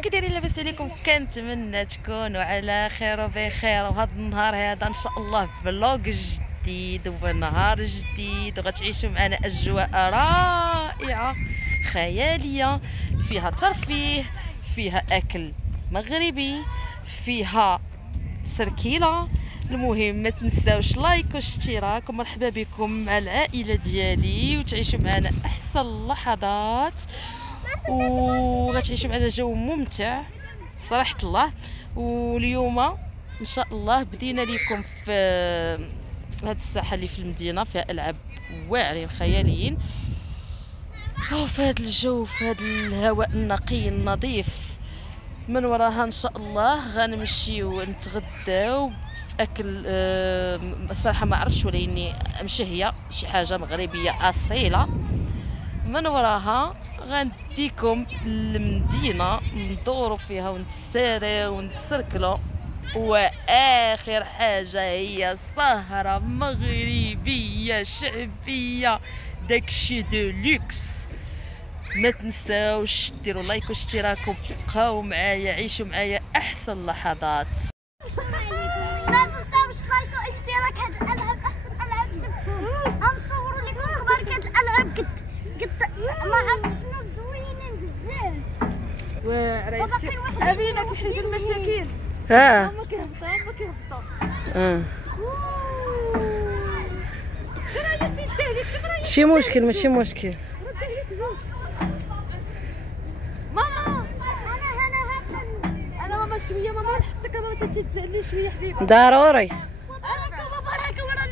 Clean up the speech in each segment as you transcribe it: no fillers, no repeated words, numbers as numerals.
عليكم، كي دايرين؟ لاباس عليكم؟ كنتمنى تكونوا على خير وبخير. وهذا النهار هذا ان شاء الله فلوق جديد ونهار جديد، وغتعيشوا معنا اجواء رائعه خياليه، فيها ترفيه، فيها اكل مغربي، فيها سركيله. المهم ما تنساوش لايك واشتراك، ومرحبا بكم مع العائله ديالي، وتعيشوا معنا احسن اللحظات، وغتعيشوا معنا جو ممتع صراحه الله. واليوم ان شاء الله بدينا لكم في هذه الساحه اللي في المدينه، فيها العاب واعرين خياليين، وفي هذا الجو، في هذا الهواء النقي النظيف. من وراها ان شاء الله غنمشيو نتغداو اكل الصراحه ما عرفتش، ولكني مشهيه شي حاجه مغربيه اصيله. من وراها غنديكم للمدينه ندوروا فيها ونتساريو ونتسركلوا، واخر حاجه هي سهره مغربيه شعبيه داكشي دو لوكس. ما تنساوش ديروا لايك واشتراك وبقاو معايا، عيشوا معايا احسن لحظات. ما تنساوش لايك واشتراك. هاد الالعاب احسن العاب شفتهم، غنصوروا لكم اخبار هاد الالعاب قد ما عرفتش شنو زوينين بزاف. وعرفتي ابينا كيحلوا المشاكل. هما كيهبطوا شي مشكل، ماشي مشكل. ماما انا ماما شويه، ماما نحطك، ماما تتسالني شويه حبيبه. ضروري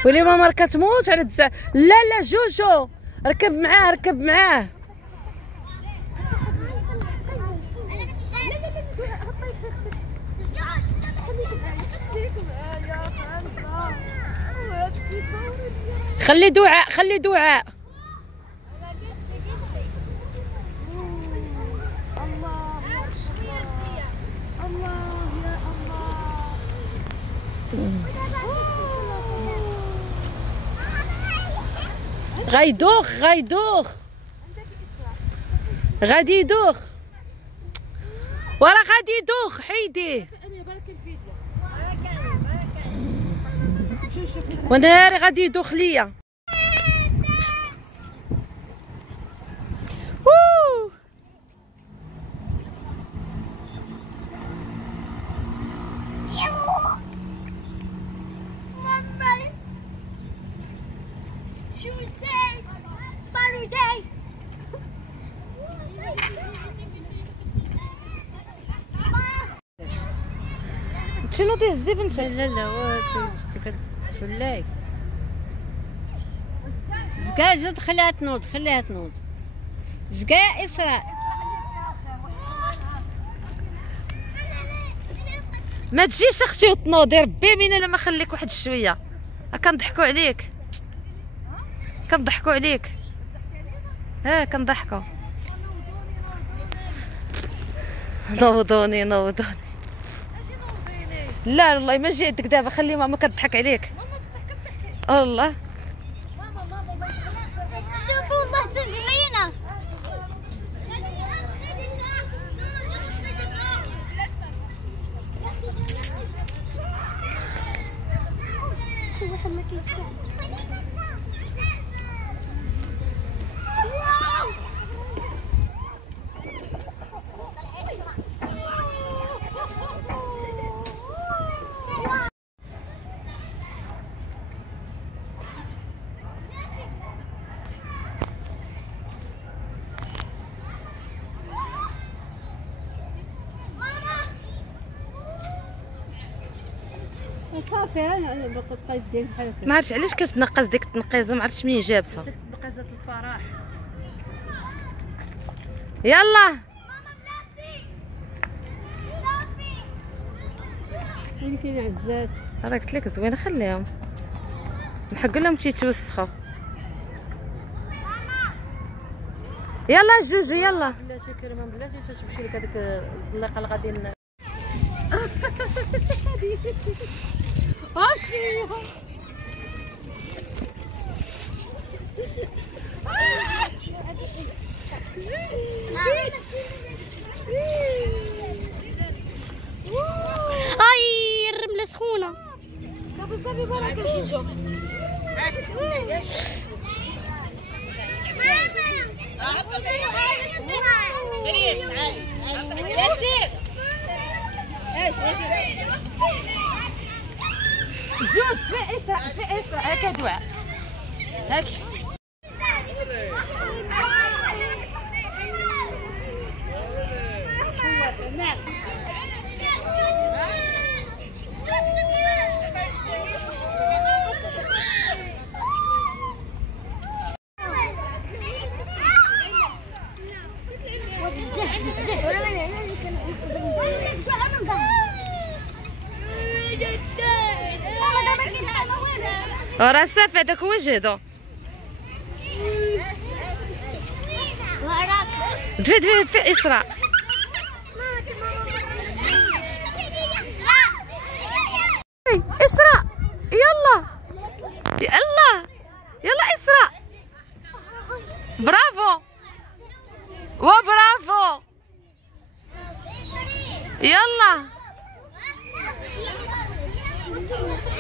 ولي ماما كتموت على التسع. لا جوجو ركب معاه، ركب معاه. خلي دعاء، خلي دعاء. غيدوخ غادي يدوخ، وراه غادي يدوخ، حيديه. وناري غادي يدوخ ليا. Tuesday, Saturday. شنو تهزي بنتي؟ لا تفلاي زكا جد، خليها تنوض زكا اسراء. ما تجيش اختي وتنوضي، ربي مين الا ما خليك واحد شويه. كنضحكوا عليك، كنضحكوا عليك. كنضحكوا. نوضوني. لا والله ما جيتك دابا، خلي ماما كتضحك عليك. والله شوفوا والله تزوينه. صافي انا بقيت ديال بحال هكا. ما عرفتش علاش كتنقص ديك التنقيزه، ما عرفتش منين جابتها. تنقيزات الفرح. يلا وين كاين عزات؟ راه قلت لك زوينه، خليهم نحق لهم تيتوسخوا. يلا جوجو يلا. بلاتي كريمه، بلاتي تمشي لك هذيك الزليقه اللي غادي جود في اسرع في اسرع هكا دواء هاك. وراه صافي هذاك هو جهدو. دفي دفي دفي اسراء. اسراء يلا يلا يلا اسراء. برافو وبرافو يلا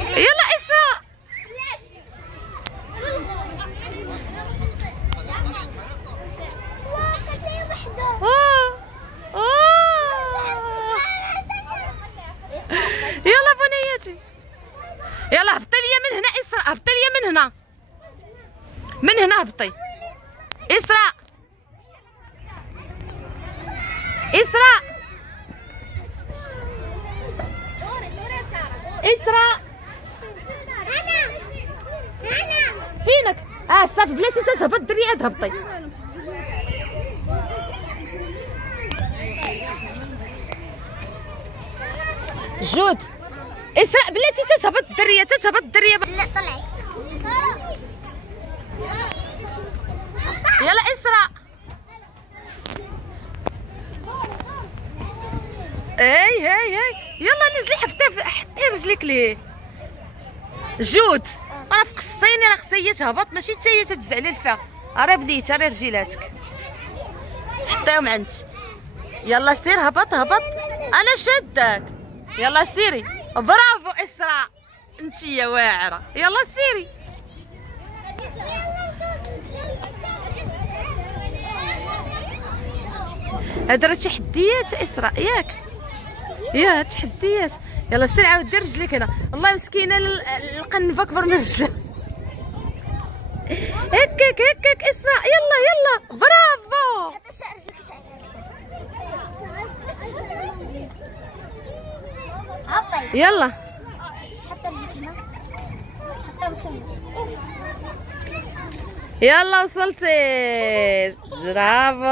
يلا اسراء. يلا بنياتي يلا هبطي ليا من هنا اسراء. هبطي ليا من هنا من هنا هبطي اسراء. اسراء اسراء انا فينك؟ صافي بلاتي تهبط الدريه تهبطي. جود اسراء بلاتي تهبط الدريه تهبط الدريه. لا طلعي يلا اسراء. هاي يلا نزلي حطي رجليك ليه. جود انا في قصيني راه خصها هي تهبط ماشي حتى هي تدز على الفا. راه بنيتها راه رجيلاتك حطيهم عندي. يلا سير هبط هبط انا شاداك. يلا سيري برافو اسراء انتي واعره. يلا سيري. هذا راه تحديات اسراء ياك يا تحديات. يلا سير عاود دير رجليك هنا. الله مسكينه القنفه كبر من رجلها. هكاك اسراء يلا يلا برافو. يلا يلا وصلتي برافو.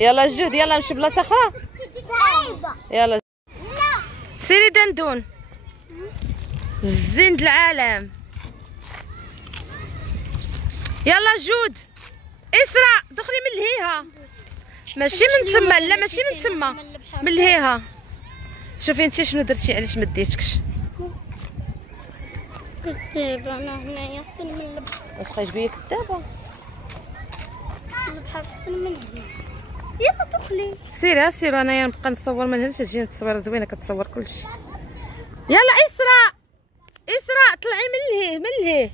يلا جود يلا نمشي بلاصه اخرى. يلا سيري دندون زين العالم. يلا جود اسراء دخلي من لهيها ماشي من تما. لا ماشي من تما من لهيها. شوفي انت شنو درتي علاش ما ديتكش. كذابه انا هنايا احسن من البحر. واش بقيت بيا كذابه؟ البحر احسن من هنا. يلا دخلي سيري سيري انايا نبقى نصور من هنا تجيني تصويره زوينه كتصور كلشي. يلا اسراء اسراء طلعي من لهيه من لهيه.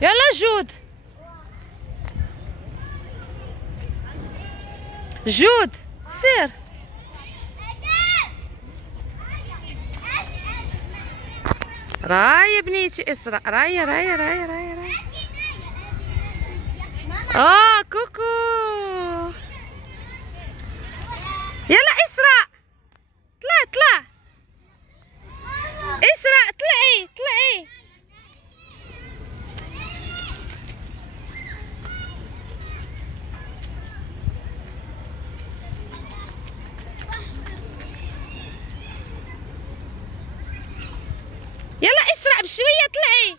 يلا جود جود سير. رايا بنيتي اسراء رايا كوكو. يلا اسراء طلع اسراء طلعي يلا اسرع بشويه طلعي.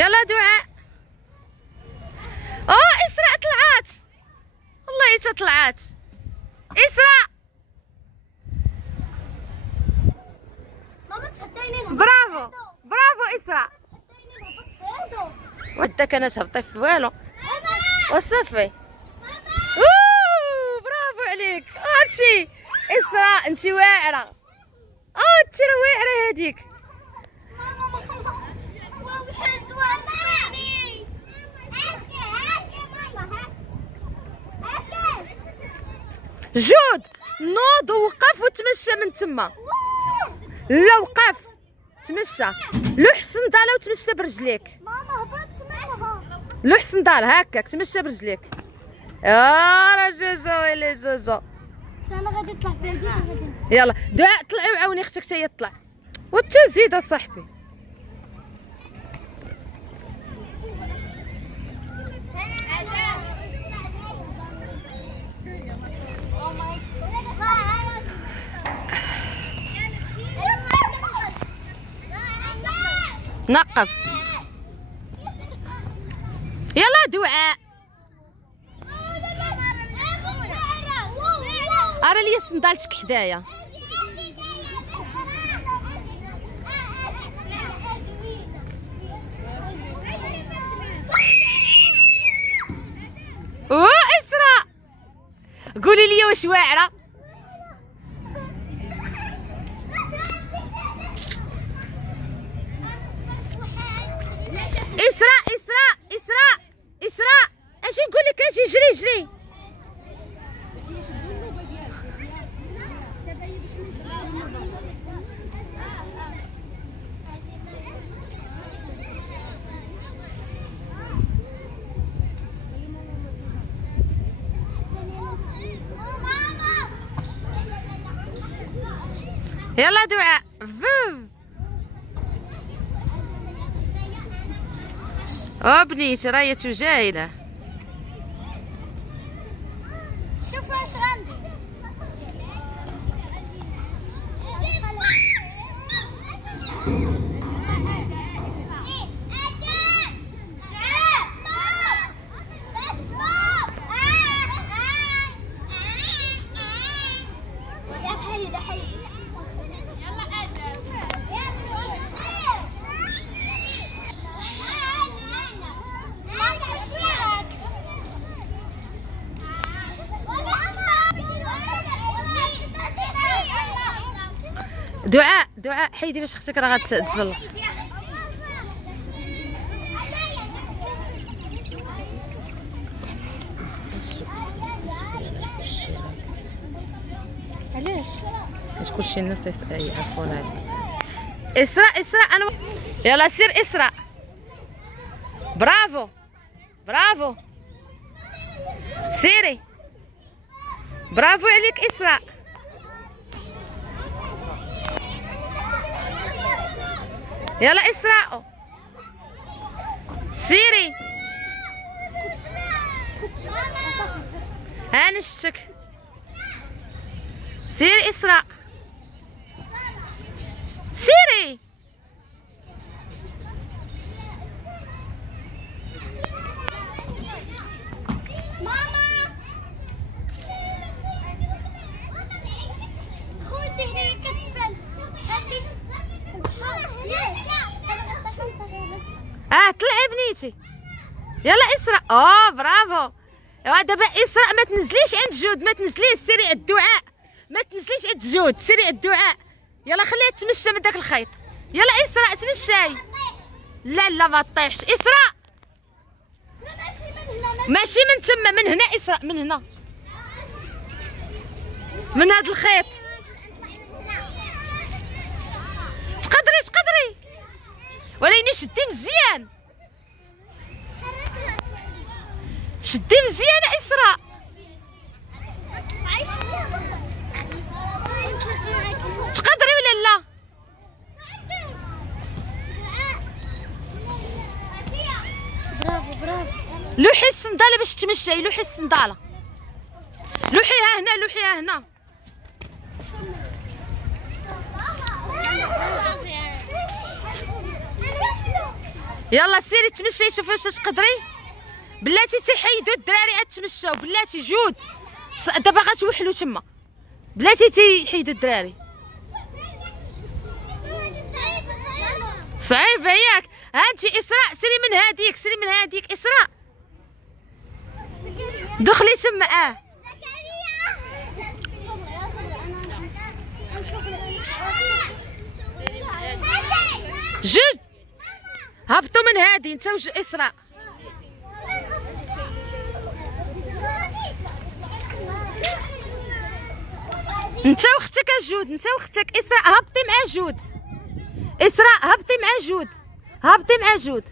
يلا دعاء. اسراء طلعات، والله حتى طلعات. اسراء برافو برافو اسراء. وداك انا تهبطي في والو وصافي. برافو عليك. هادشي اسراء انت واعره. هادشي راه واعره هاديك. جود نوض ووقف وتمشى من تما. لا وقف تمشى. لوح الصنداله وتمشى برجليك. ماما هبطت منها. لوح الصنداله هكاك تمشى برجليك. يا راه جوجو ويلي جوجو. انا غادي نطلع في يدي. يلا دعاء طلعي وعاوني اختك حتى هي تطلع. وانت زيد اصاحبي. نقص. يلا دعاء. ارى لي صندالتك حدايا. اسراء قولي لي واش واعره. اسراء اش نقول لك؟ اجي جري. يلا دعاء. بنيتي راهي تجاهله. شوف واش غندير. دعاء حيدي باش اختك راه غتزلق. علاش كلشي الناس يعرفون هذا. اسراء انا يلا سير اسراء. برافو سيري. برافو عليك اسراء. يلا اسراء سيري. ها نشتك. سيري اسراء سيري. ماما خوتي هنايا كتبان. طلعي بنيتي. يلا اسراء. برافو. ايوا دابا اسراء ما تنزليش عند جود، ما تنزليش، سيري عند الدعاء. ما تنزليش عند جود، سيري عند الدعاء. يلا خليها تمشى من داك الخيط. يلا اسراء تمشاي. لا ما تطيحش اسراء. ماشي من تما، من هنا اسراء، من هنا، من هذا الخيط. تقدري ولكن شدي مزيان، شدي مزيان اسراء. تقدري ولا لا؟ برافو. لوحي الصنداله باش تمشي، لوحي الصنداله، لوحيها هنا، لوحيها هنا. يلا سيري تمشي شوفي واش تقدري. بلاتي تيحيدوا الدراري غتمشاو، بلاتي جود دابا غتوحلوا تما، بلاتي تيحيدوا الدراري. صعيبه ياك. ها انت اسراء سيري من هاديك، سيري من هاديك اسراء، دخلي تما. جوج هبطوا من هادي انت اسراء. انت واختك جود، انت واختك اسراء هبطي مع جود. اسراء هبطي مع جود، هبطي مع جود.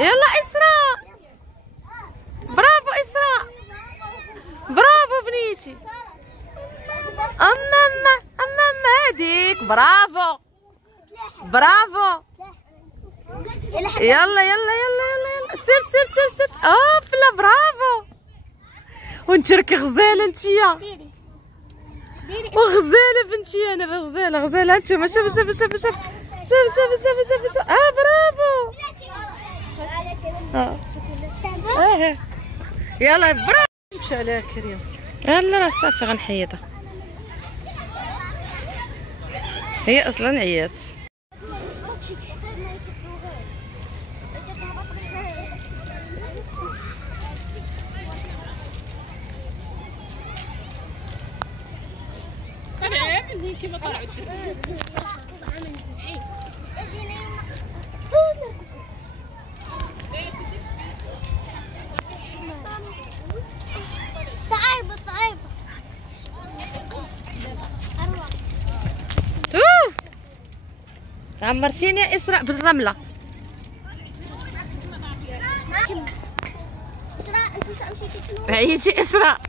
يلا اسراء، برافو اسراء، برافو بنيتي. أماما هاديك، برافو برافو. يلا يلا يلا يلا سير سير سير سير. اوفلا برافو. وانت راكي غزاله انتيا، وغزاله بنتي. انا غزاله غزاله. انتوما شوف شوف شوف شوف شوف شوف شوف شوف. برافو. يلا برافو. مشى عليها كريم. يلا راه صافي غنحيدها، هي اصلا عيات. صعيبة صعيبة. عمرتيني يا اسراء بالرمله. عيتي اسراء.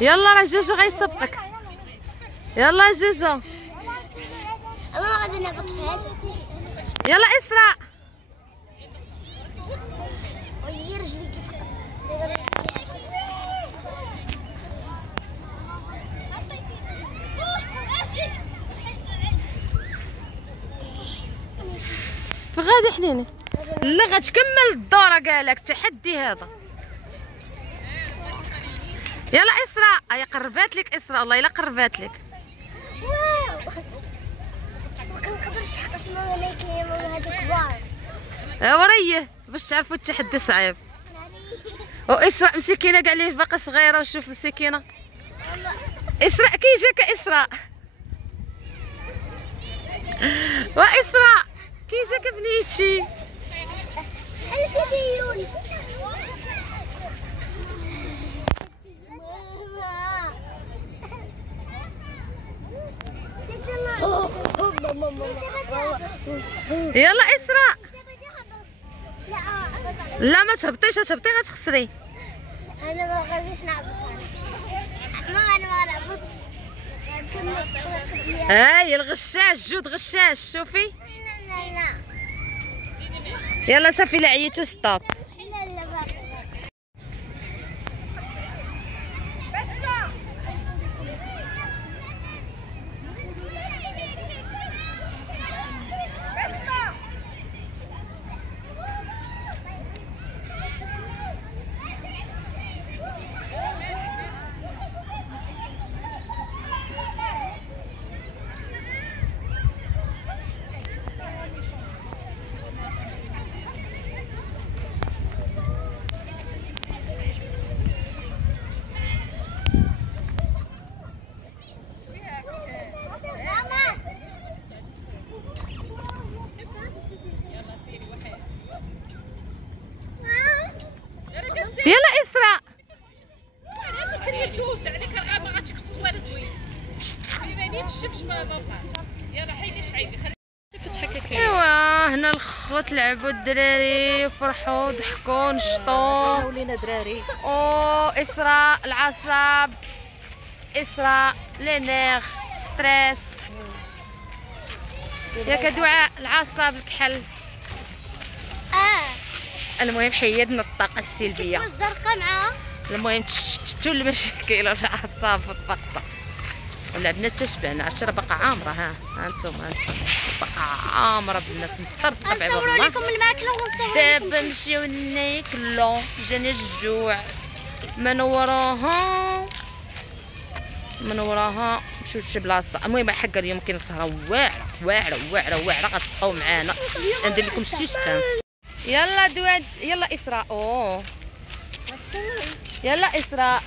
يلا راه جوجو غيسبقك. يلا جوجو. يلا اسراء. فغادي حنيني. لا غتكمل الدوره قالك التحدي هذا. يلا اسراء. هي قربات لك اسراء، والله الا قربات لك. ما كنقدرش حقاش ماما ماما هادو كبار. وريه باش تعرفوا التحدي صعيب. واسراء مسكينه كاع اللي باقا صغيره. وشوف مسكينه اسراء كي جاك اسراء. واسراء كي جاك بنيتي. يلا اسراء. لا ما تهبطيش، تهبطي غتخسري. انا ما غاديش نعبط. ماما انا ما نعبطش. هاي الغشاش جود غشاش. شوفي لا لا يلا صافي لا عييتو ستوب. يلا اسراء. ايوا هنا الخوت لعبوا الدراري فرحوا ضحكوا نشطوا ولينا دراري. او اسراء العصاب، اسراء لينيغ ستريس ياك دعاء العصاب الكحل. المهم حيدنا الطاقه السلبيه. كسوة الزرقاء معاها. المهم تشتتو المشاكل العصاب والطقسه. ولعبنا تشبعنا عرفتي راه باقا عامره. ها انتم باقا عامره بالناس مترطبه بعباد نصوروا الله. لكم الماكله ونصوروا دابا نمشيو ناكلو جانا الجوع من وراها نمشيو لشي بلاصه. المهم حق اليوم كاين سهره واعره غتبقاو معانا. ندير لكم شي ستان. يلا دواد يلا اسراء. يلا اسراء.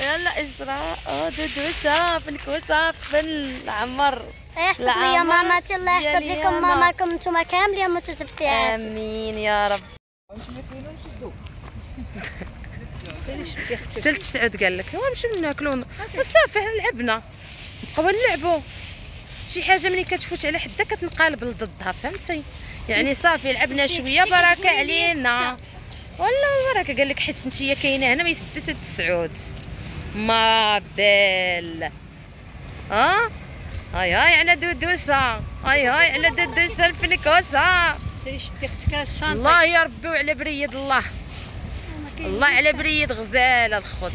يلا اسراء دودوشه في الكوشه في العمر. يحفظ لي يا ماماتي، الله يحفظ لكم ماماكم نتوما كاملين متتبعات. امين يا رب. سالت سعود قال لك نمشيو ناكلو وصافي حنا لعبنا نبقاو نلعبوا شي حاجه ملي كتفوت على حدا كتنقلب لضدها فهمتي. يعني صافي لعبنا شويه بركه علينا والله بركه. قال لك حيت نتيا كاينه هنا ما يسد حتى السعود ما بال. هاي على دودوشه، هاي على دودوشه الفلكوشه. سيري شدي اختك الشانطه. الله يا ربي وعلى بريد الله على بريد غزال الخوت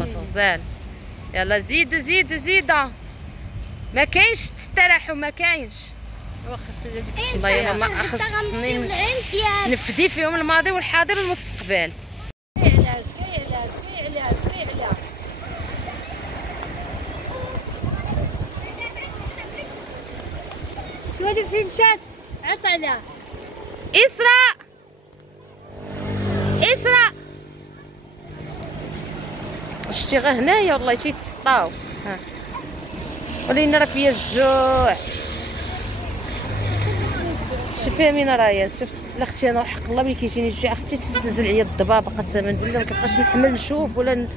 غزال. يلا زيدوا ما كاينش تستراحوا ما كاينش. والله يا ماما خصني نفدي فيهم الماضي والحاضر والمستقبل. شو هذيك فين مشات؟ عط عليها. اسراء شتي غا هنايا والله تيتسطاو. ولينا راه فيا الجوع. شوفي امينه راهي شوف لا اختي انا حق الله ملي كيجيني الجوع اختي تنزل عليا الضبابه قسما بالله ما كنبقاش نحمل نشوف ولا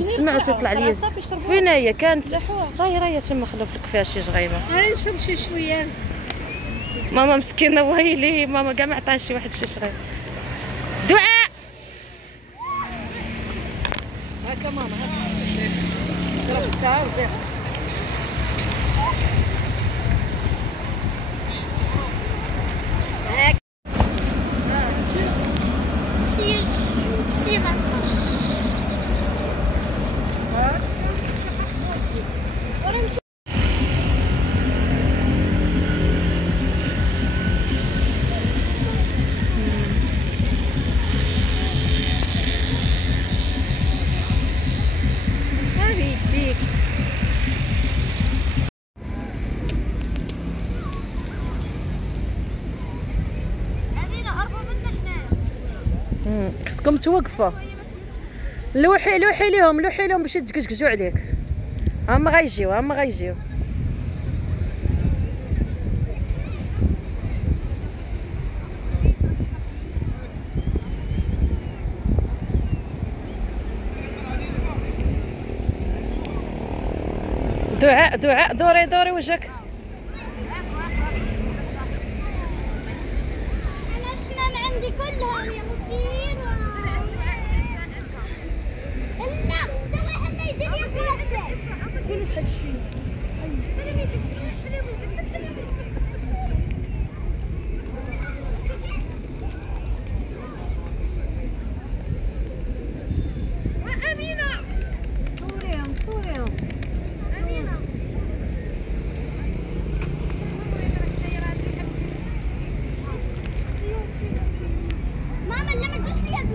نسمع وتطلع ليا. فين هي كانت؟ راهي تما خلو في الكفاش شي جغيمه. نشرب شي شويه. ماما مسكينه ويلي ماما كاع ما عطاهاش شي واحد شي شغيم. دعاء هكا ماما هكا خصكم توقفوا. لوحي ليهم باش يتكشكشوا عليك. هما غيجيو دعاء دوري وجهك. انا عندي كلهم يا مصير. لا تبغى حتى يجي يخلص. شنو تحشي؟ وأمينة صوريهم ماما اللي ما تجيش لي هاد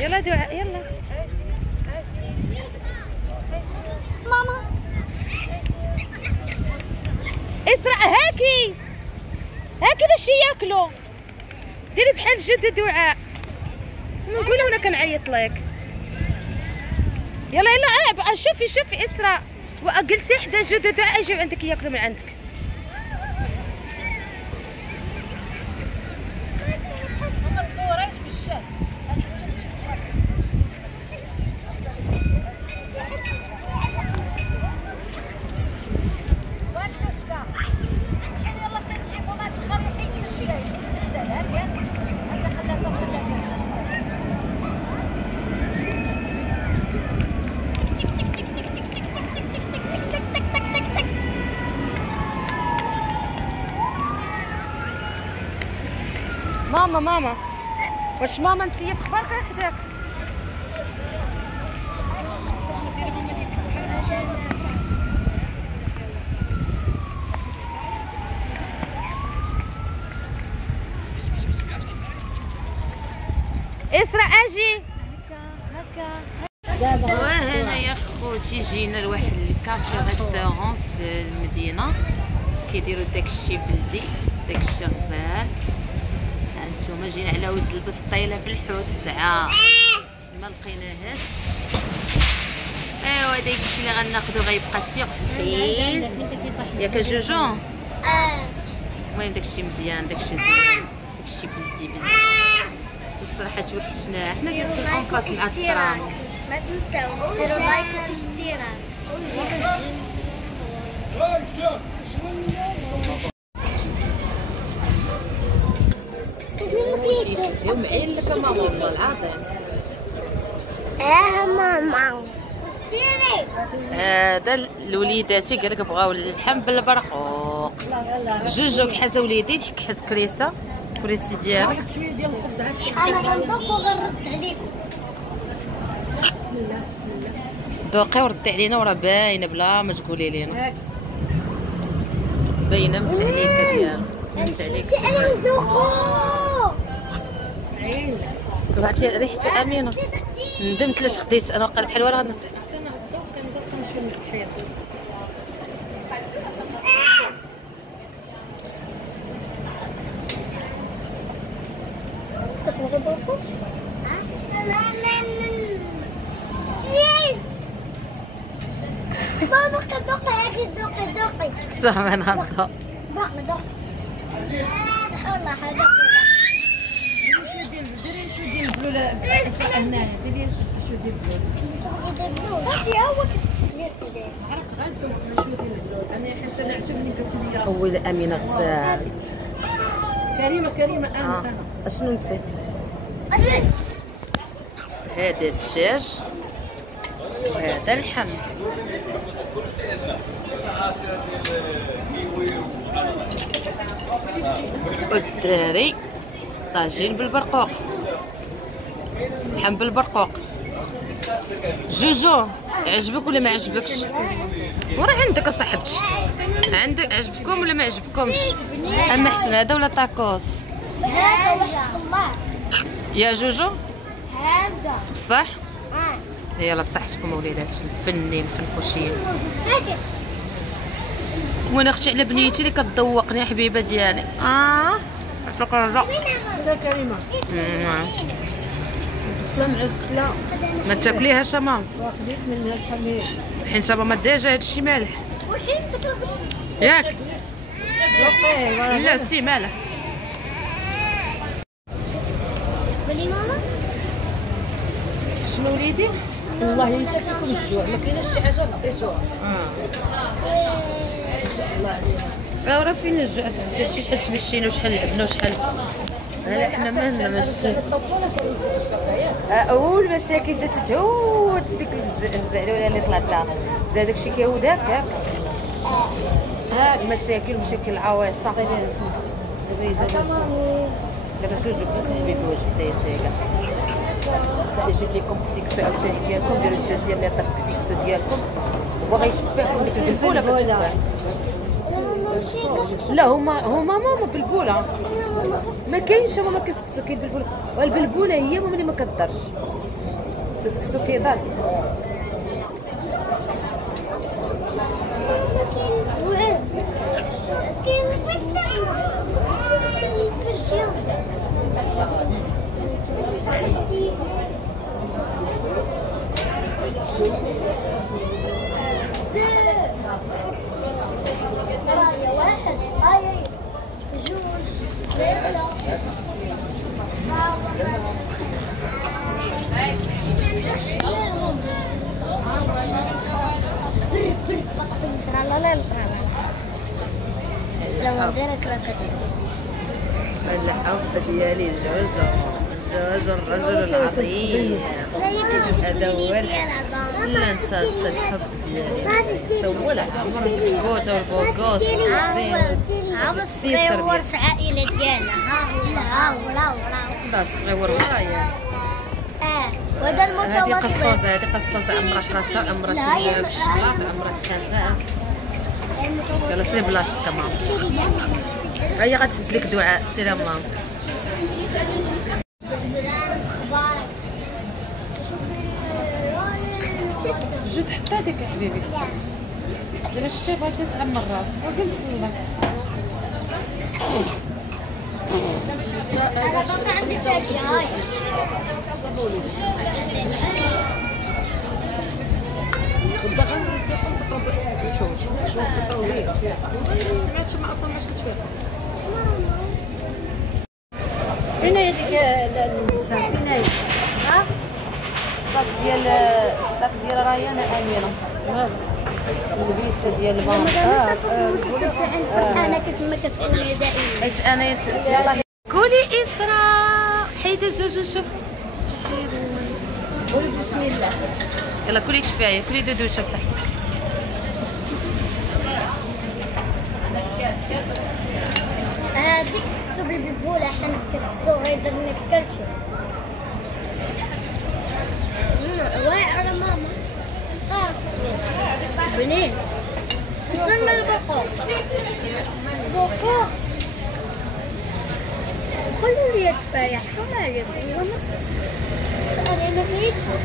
يلا دعاء يلا ماما اسراء هاكي باش ياكلوا. ديري بحال جد دعاء. نقول وانا كنعيط لك. يلا شوفي اسراء وجلسي حدا جد دعاء يجيو عندك ياكلوا من عندك. ما تدوريش بالشهر. ماما واش ماما انت في اخبارك حداك؟ اسرا اجي وهنا يا خوتي جينا لواحد الكافي ريستورون في المدينه كيديروا داكشي بلدي، داكشي غزال. هانتوما جينا على ود البسطيله بالحوت ساعه ما لقيناهاش. ايوا داكشي اللي غناخذو غيبقى سيربريز ياك جوجو. المهم داكشي مزيان، داكشي زوين، داكشي بلدي بلدي. الصراحه توحشناه حنا كنتي اونكاس مع الطرام. ما تنساوش ديروا لايك واشتراك. يوم معين لك ماما والله العظيم. ماما هذا لوليداتي قالك بغاو اللحم بالبرقوق. جوجو كحازه وليدي حكحت كريسه كريسي ديالك. انا غنذوق وغنرد عليكم. ذوقي وردي علينا وراه باينه بلا ما تقولي لينا، باينه من التعليكه ديالها من التعليك. انا نذوقو عرفتي ريحته امينه. ندمت لاش خديت انا وقال بحال ولا غنبدا. دوقي صح من هذا دوقي والله حاجه اول امينه غزال. كريمه انا اشنو انت؟ هذا الدجاج وهذا اللحم. والدراري طاجين بالبرقوق، لحم بالبرقوق. جوجو عجبك ولا ما عجبكش؟ وراه عندك اصاحبتي، عندك عجبكم ولا ما عجبكمش؟ اما حسن هذا ولا طاكوس؟ هذا وحق الله. يا جوجو هذا بصح؟ يلا بصحتكم وليداتي. فنين في الكوشيه. وانا اختي على بنيتي اللي كتذوقني يا حبيبه ديالي. شكرا. لا كريمه بسله مع السله ما تاكليهاش ماما. خديت منها شحال حيت ماما ديجا هادشي مالح واش انت تاكل ياك؟ لا سي مالح. بلي ماما شنو وليدي؟ والله الا تاكلكم الجوع ما كايناش شي حاجه رديتوها. راه فين الجوع اصاحبتي؟ شحال تمشينا وشحال لعبنا وشحال. لا حنا مالنا ماشي. اول مشاكل بدات تتعود في ديك الزعلوله اللي طلعت لها. داكشي كيعود هكاك. المشاكل ومشاكل العواصف. دابا جوجو بلا صاحبي بواش حدايا نتايا كاع يجيب لكم كسيكسو عاوتاني ديالكم. ديروا الدوزيام يطيح في الكسيكسو ديالكم وباغي يشبعكم ديك البلبوله. لا هما ماما بالبوله ما كاينش. ماما كسكسو كاين بالبوله، والبلبوله هي ماما اللي ما كدارش. كسكسو كيدار. واحد جوج ثلاثة الحوفه ديالي جوجو جوج الرجل العظيم. هذا هو لا انت الحب ديالي هو العمر بالكوته والبوكوس هذا الصغيور في العائله ديالنا. ها هو لا الصغيور ورايا. وهذا المتوسط. هذه قصقوزه عمرها راسها عمرها سيدها بالشكلاط عمرها سكانتها. يلا سير بلاصتك ماما. هي غتسد لك دعاء. السلام ماما. جد حتى هذيك يا حبيبي دابا الشيف بغيتي تعمر راسك وجلس الله. انا باقي عندي فاكهه هاي. فين هي ديك النساء فين هي؟ ها الساك ديال ريان امينه. البيسه ديال ماما. متتبعين فرحانه كيف ما كتكوني دائما. حيت انا كولي اسراء حيدي الجوج نشوف. قول بسم الله. يلا كلي تفايه كلي دودوشه بصحتك. هذيك السوق بالبوله حنت كتكسو غيضرني في كلشي. واعره ماما. بنين. نسمى البقوق. بقوق. خلوا لي التفايح حرام عليكم. انا نسيتها.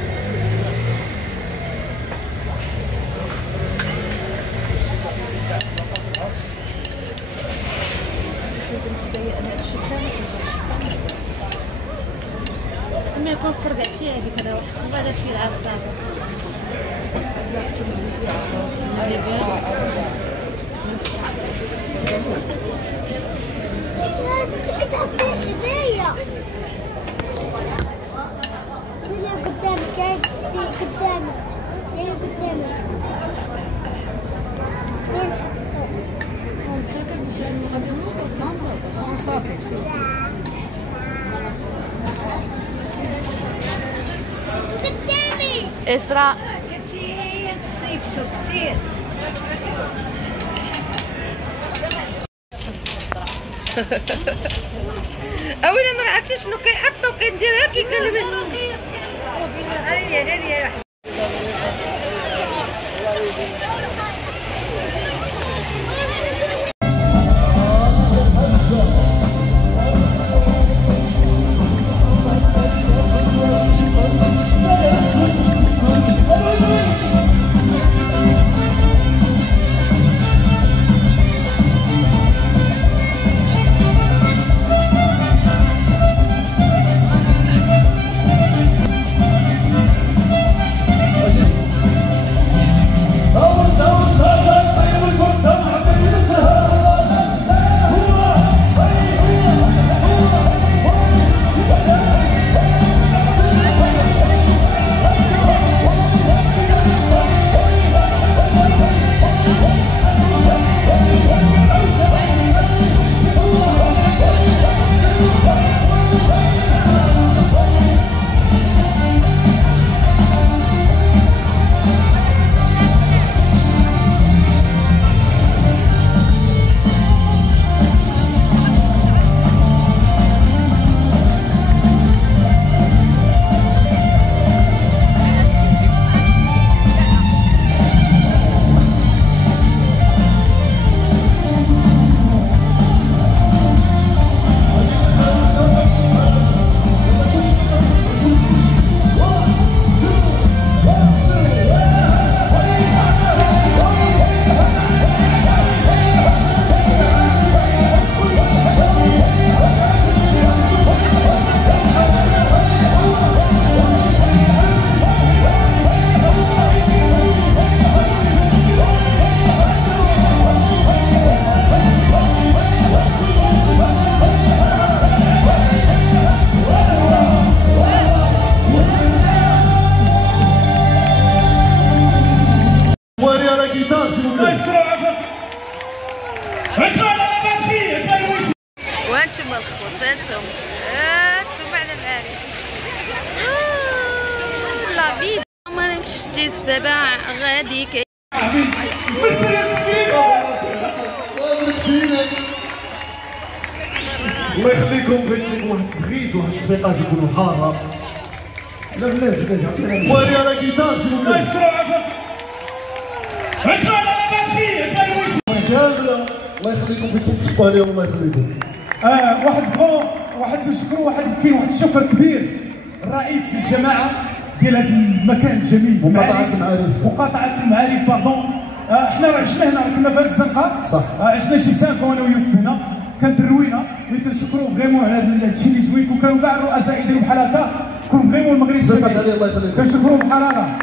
ما يكون فرقع شي هذيك هذا واحد وبعد شي العصا. هدايا. هنا قدامك هاي قدامك. هنا قدامك. قدامي. اسراء كثير يكسو كثير. اولا ما عرفتش شنو كيحطوا كنديرها كي كنلبس. وانتم الخوت انتم على العريس. دافيد عمرك شتي السبع غادي الله يخليكم. بغيت واحد التصفيقات يكونوا حاره. لا بلاتي عرفتي واري راه كيتار سيبو كامله. الله يخليكم بغيتكم تصفوا عليهم. الله يخليكم. واحد الشكر كاين واحد الشكر كبير الرئيس الجماعه ديال هذا المكان الجميل مقاطعه المعارف باردون. احنا راه عشنا هنا، كنا في هذه الزنقه صح. عشنا شي سانكو انا ويوسف هنا، كانت دروينه اللي تنشكروا فريمون على هذا الشيء اللي زوين. كون كانوا كاع الرؤساء يديروا بحال هكا كون فريمون المغرب كنشكروه بحال هكا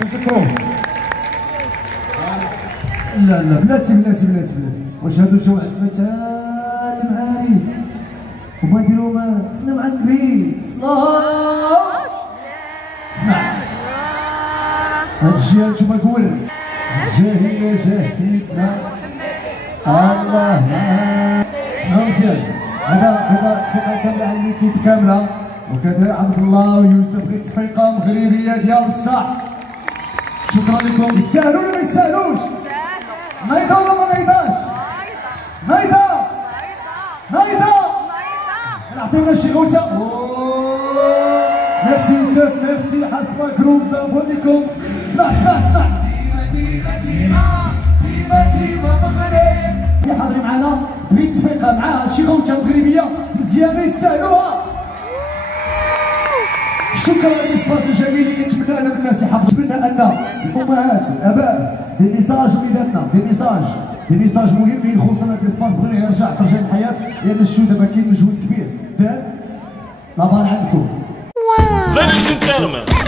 كنشكروه. لا بلاتي واش هادو جاو عندنا تا المعارف وما نديرو ما صلوا مع النبي صلاه. اسمع هاد الجهه نتوما كول جاهل جاه سيدنا الله. اسمعوا مزيان، هذا تصفيقه كامله على ليكيب كامله، وكذا عبد الله ويوسف غير تصفيقه مغربيه ديال الصح. شكرا لكم. يستاهلوا ولا ما يستاهلوش؟ نايضه ولا ما نايضاش؟ نايضه نعطيونا شي غوته. ميرسي يوسف، ميرسي حسبه جروب بونيكم. اسمع حاضرين معنا بغيت تصفيقه معاها شي غوته مغربيه مزيانه يستاهلوها. شكرا للسباس الجميل اللي كنتمنى انا بالناس يحفظوا. نتمنى ان الامهات الاباء دي ميساج وليداتنا دي ميساج مهم اللي يخصنا هذا السباس بغينا يرجع ترجع الحياه، لان الشو دابا كاين مجهود كبير دار. لابار عندكم. Ladies and gentlemen.